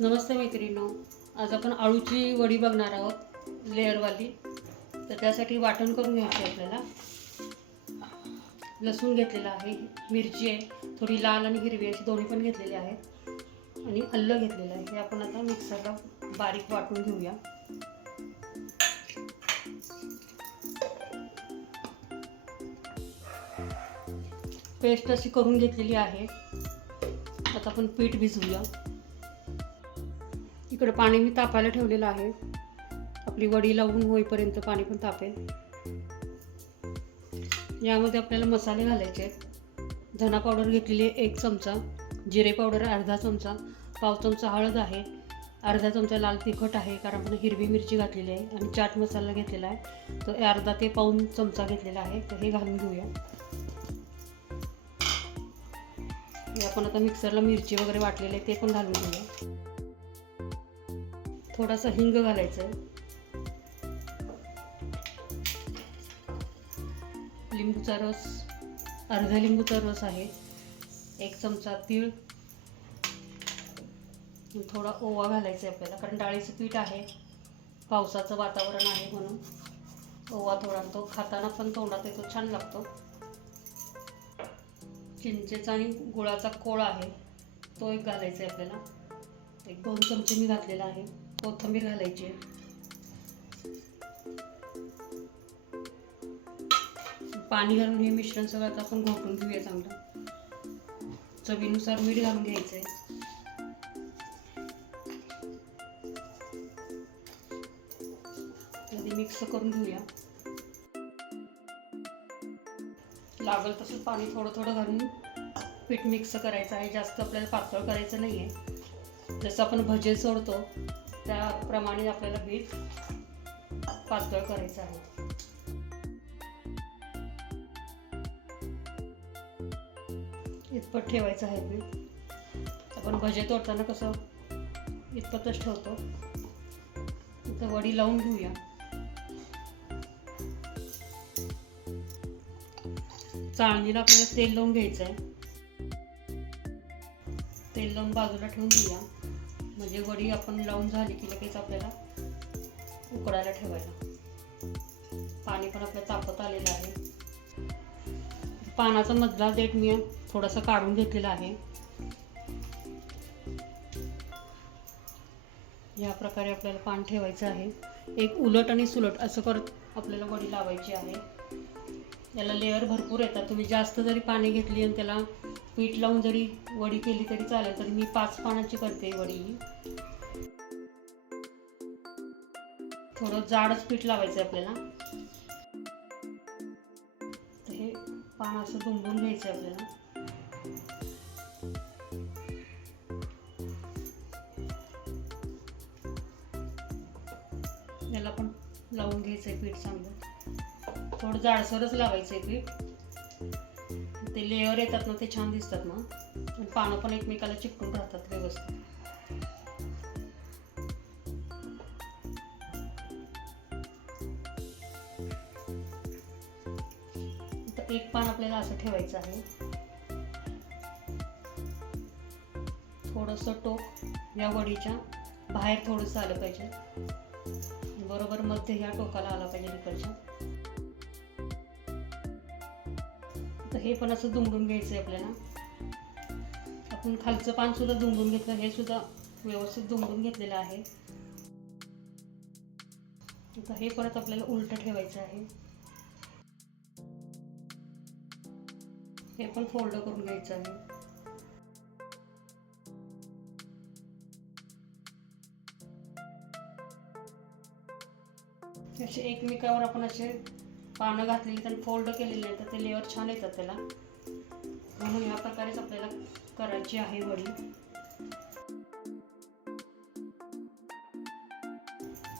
नमस्ते मैत्रिणींनो आज आपण आळूची वडी बघणार आहोत लेअरवाली. तर त्यासाठी वाटण करून घ्यायचे आपल्याला. लसूण घेतलेला आहे मिरची आहे थोडी लाल आणि हिरवी अशी दोन्ही पण घेतलेली आहेत. आणि अल्लं घेतलेलं आहे हे आपण आता मिक्सरला बारीक वाटून घेऊया. पेस्ट अशी करून घेतलेली आहे. आता आपण पीठ भिजवूया इकडं पाणी मी तापायला ठेवलेलं आहे. आपली वडी लावून होईपर्यंत पाणी पण तापेल. यामध्ये आपल्याला मसाले घालायचे आहेत. धना पावडर घेतलेली आहे एक चमचा जिरे पावडर अर्धा चमचा पाव चमचा हळद आहे अर्धा चमचा लाल तिखट आहे कारण आपण हिरवी मिरची घातलेली आहे आणि चाट मसाला घेतलेला आहे. तो अर्धा ते पाऊन चमचा घेतलेला आहे तर हे घालून घेऊया. आपण आता मिक्सरला मिरची वगैरे वाटलेली आहे ते पण घालून घेऊया. थोडासा हिंग घालायचं. आहे लिंबूचा रस अर्धा लिंबूचा रस आहे. एक चमचा तीळ. थोडा ओवा घालायचा आहे आपल्याला कारण डाळीचं पीठ आहे. पावसाचं वातावरण आहे म्हणून. ओवा थोडा तो खाताना पण तोंडात येतो छान लागतो. चिंचेचा आणि गुळाचा कोळ आहे. तो एक घालायचा आहे आपल्याला. एक दोन चमचे मी घातलेला आहे. कोथिंबीर घालायची. आहे पाणी घालून हे मिश्रण सगळं आता आपण घोटून घेऊया चांगलं. चवीनुसार मीठ घालून घ्यायचं आहे आधी मिक्स करून घेऊया. लागल तसं पाणी थोडं थोडं घालून पीठ मिक्स करायचं आहे. जास्त आपल्याला पातळ करायचं नाही आहे जसं आपण भजे सोडतो त्याप्रमाणे आपल्याला बीट पातळ करायचं आहे. इतपत ठेवायचं आहे बीट. आपण भजे तोडताना कसं इतपतच ठेवतो. इथं वडी लावून घेऊया. चाळणीला आपल्याला तेल लावून घ्यायचं आहे तेल लावून बाजूला ठेवून घेऊया. म्हणजे वडी आपण लावून झाली की लगेच आपल्याला उकडायला ठेवायला. पाणी पण आपलं तापत आलेलं आहे. पानाचा मधला देठ मी थोडासा काढून घेतलेला आहे. या प्रकारे आपल्याला पान ठेवायचं आहे. एक उलट आणि सुलट असं करत आपल्याला वडी लावायची आहे. याला लेअर भरपूर येतात. तुम्ही जास्त जरी पाणी घेतली आणि त्याला पीठ लावून जरी वडी केली तरी चालेल तरी मी पाच पानाची करते वडी. ही थोडं जाडच पीठ लावायचं आहे आपल्याला हे पान असं दुमडून घ्यायचं आपल्याला. याला पण लावून घ्यायचं आहे पीठ चांगलं. थोडं जाडसरच लावायचं आहे पीठ. ते लेअर येतात ना ते छान दिसतात ना. आणि पानं पण एकमेकाला चिकटून राहतात व्यवस्थित. तर एक पान आपल्याला असं ठेवायचं आहे. थोडंसं टोक या वडीच्या बाहेर थोडंसं आलं पाहिजे. बरोबर मध्य ह्या टोकाला आला पाहिजे इकडच्या. तर हे पण असं दुमडून घ्यायचं आहे आपल्याला. आपण खालचं पान सुद्धा दुमडून घेतलं हे सुद्धा व्यवस्थित दुमडून घेतलेलं आहे. आता हे परत आपल्याला उलट ठेवायचं आहे. हे पण फोल्ड करून घ्यायचं आहे. असे एकमेकावर आपण असे पानं घातलेली तर फोल्ड केलेले आहे तर ते लेअर छान येतात त्याला. म्हणून या प्रकारेच आपल्याला करायची आहे वडी.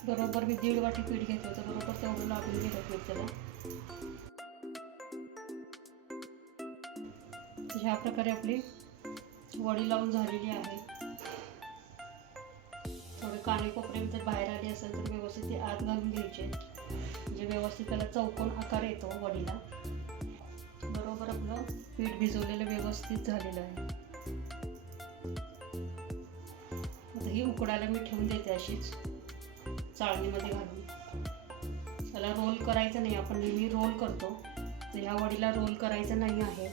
बरोबर मी दीड वाटी पीठ घेतलं होतं बरोबर तेवढं लागून गेलं पीठ त्याला. ह्या प्रकारे आपली वडी लावून झालेली आहे. थोडे काने कोपरे जर बाहेर आले असेल तर व्यवस्थित ती आत घालून घ्यायचे. म्हणजे व्यवस्थित त्याला चौकोन आकार येतो वडीला. बरोबर आपलं पीठ भिजवलेलं व्यवस्थित झालेलं आहे. आता ही उकडायला मी ठेवून देते अशीच चाळणीमध्ये घालून. त्याला रोल करायचं नाही आपण नेहमी रोल करतो. तर ह्या वडीला रोल करायचं नाही आहे.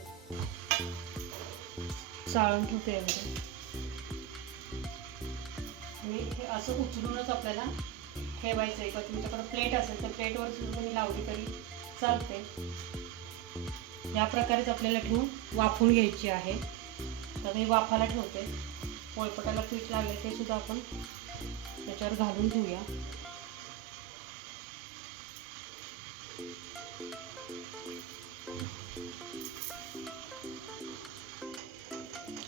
चाळून ठेवते यामध्ये आणि हे असं उचलूनच आपल्याला ठेवायचं आहे. का तुमच्याकडे प्लेट असेल तर प्लेटवर सुद्धा तुम्ही लावली तरी चालते या प्रकारेच आपल्याला ठेवून वाफून घ्यायची आहे. तर मी वाफाला ठेवते. पोळपटाला पीठ लागले ते सुद्धा आपण त्याच्यावर घालून घेऊया.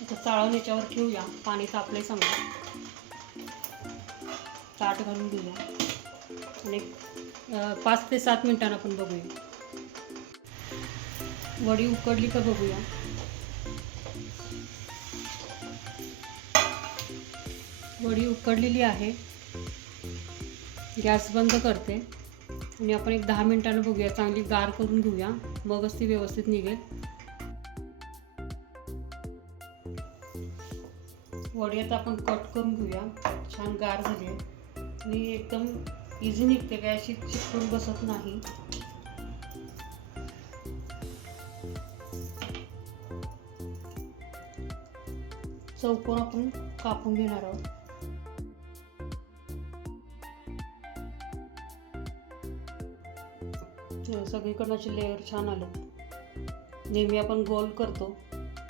आता चाळण याच्यावर ठेवूया. पाणी तापले समजा ताट घालून घेऊया. आणि पाच ते सात मिनिटांना आपण बघूया. वडी उकडली का बघूया. वडी उकडलेली आहे. गॅस बंद करते. आणि आपण एक दहा मिनटानं बघूया. चांगली गार करून घेऊया. मगच ती व्यवस्थित निघेल. वडी आता आपण कट करून घेऊया. छान गार झाली आहे. आणि एकदम इझी निघते काय? अशी चिकटून बसत नाही. चौकोन आपण कापून घेणार आहोत. हे सगळीकडनं असे लेअर छान आले. नेहमी आपण गोल करतो.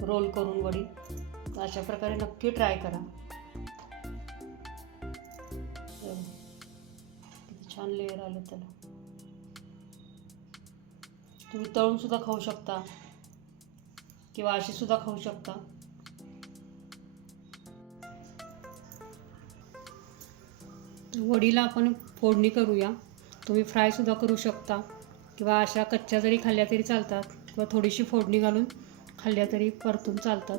रोल करून वडी. अशा प्रकारे नक्की ट्राय करा. किती आलं त्याला. तुम्ही तळून सुद्धा खाऊ शकता. किंवा अशी सुद्धा खाऊ शकता. वडीला आपण फोडणी करूया. तुम्ही फ्रायसुद्धा करू शकता. किंवा अशा कच्च्या जरी खाल्ल्या तरी चालतात. किंवा थोडीशी फोडणी घालून खाल्ल्या तरी परतून चालतात.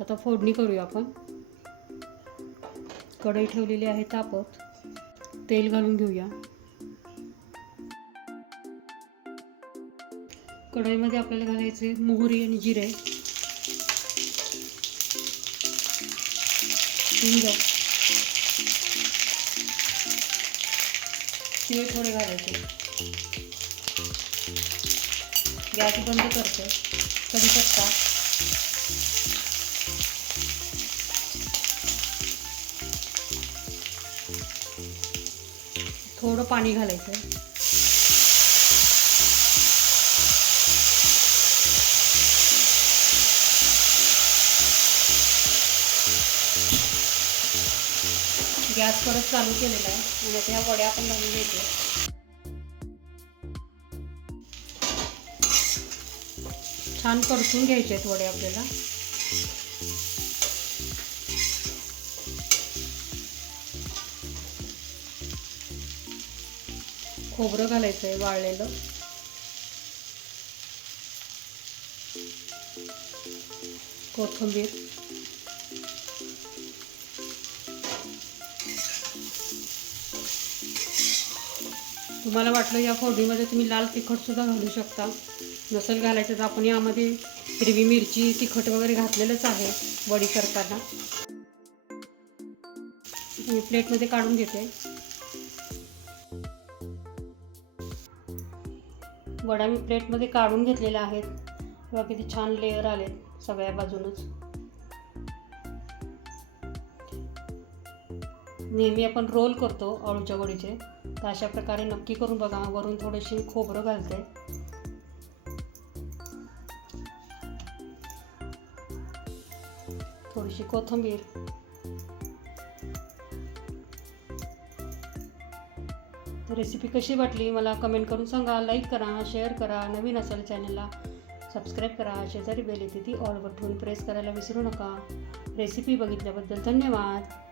आता फोडणी करूया आपण. कढई ठेवलेली आहे तापत. तेल घालून घेऊया. कढईमध्ये आपल्याला घालायचे मोहरी आणि जिरे. हिंग. तिळे थोडे घालायचे. गॅस बंद करते. कढीपत्ता. थोडं पाणी घालायचं. गॅस परत चालू केलेला आहे. म्हणजे त्या ह्या वड्या आपण घालून घ्यायच्या छान परतून घ्यायचे आहेत वडे आपल्याला. खोबरं घालायचं आहे वाळलेलं. कोथिंबीर. तुम्हाला वाटलं या फोडणीमध्ये तुम्ही लाल तिखटसुद्धा घालू शकता. नसेल घालायचं तर आपण यामध्ये हिरवी मिरची तिखट वगैरे घातलेलंच आहे वडी करताना. मी प्लेटमध्ये काढून घेते. वडा मी प्लेटमध्ये काढून घेतलेल्या आहेत किंवा किती छान लेअर आलेत सगळ्या बाजूनच. नेहमी आपण रोल करतो अळूच्या वडीचे. तर अशा प्रकारे नक्की करून बघा. वरून थोडीशी खोबरं घालते. थोडीशी कोथिंबीर. रेसिपी कशी वाटली मला कमेंट करून सांगा. लाईक करा शेअर करा. नवीन असेल चॅनलला सबस्क्राईब करा. शेजारी बेल येते ती ऑल ठेवून प्रेस करायला विसरू नका. रेसिपी बघितल्याबद्दल धन्यवाद.